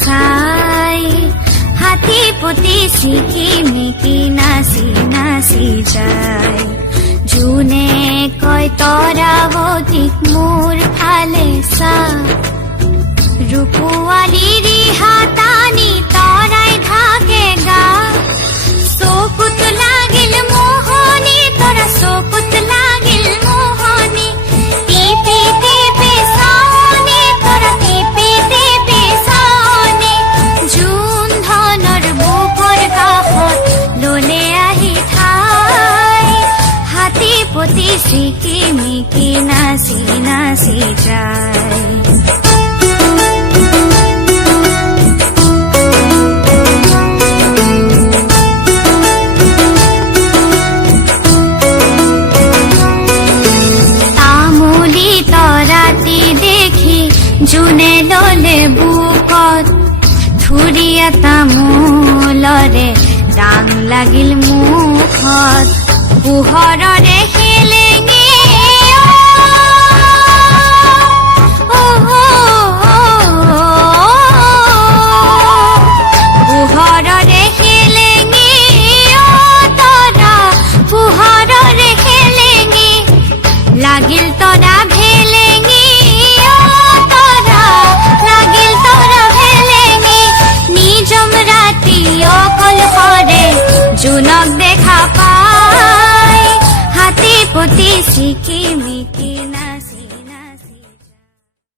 চাই হাতী পতি ছিকিমিকি নাচি নাচি যায় যোনে কয় তৰাৱতীক মোৰ ফালে চা ৰূপোৱালী ৰিহা টানি তৰাই থাকে গা চকুত লাগিল মোহনী তৰা চকুত লাগিল মোহনী টিপি টিপি চাওনি তৰা টিপি টিপি চাওনি জোন ধনৰ বুকৰ কাষত ললে আহি ঠাই হাতী পতি ছিকিমিকি নাচি নাচি যায় যোনে ললে বুকত থুৰিয়া তামোলৰে ৰাং লাগিল মুখত পোহৰৰে